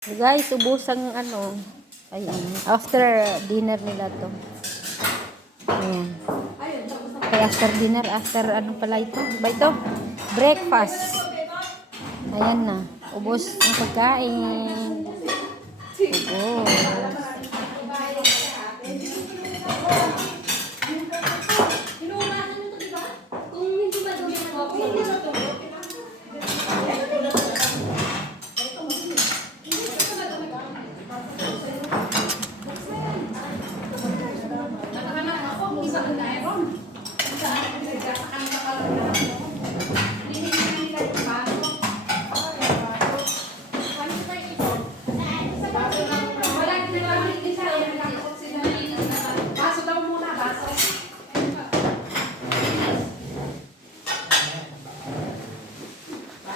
So guys, ubos ang ano. Ayan. After dinner nila to. Ayan. Okay, after dinner, after ano pala ito? Ba ito? Breakfast. Ayan na. Ubos ang pagkain. Ubos.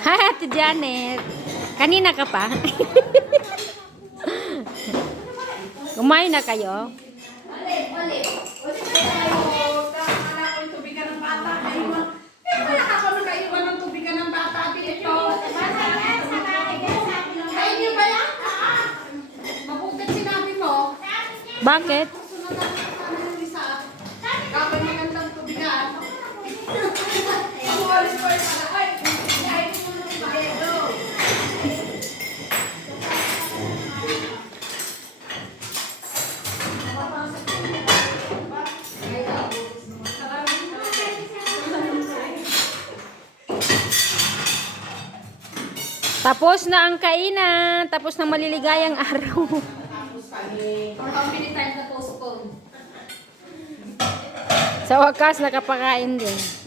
Hi, Ate Janet. Kanina ka pa? Kumain na kayo? Bakit? Tapos na ang kainan. Tapos na maliligayang araw. How many times na postpone? Sa wakas, nakapakain din.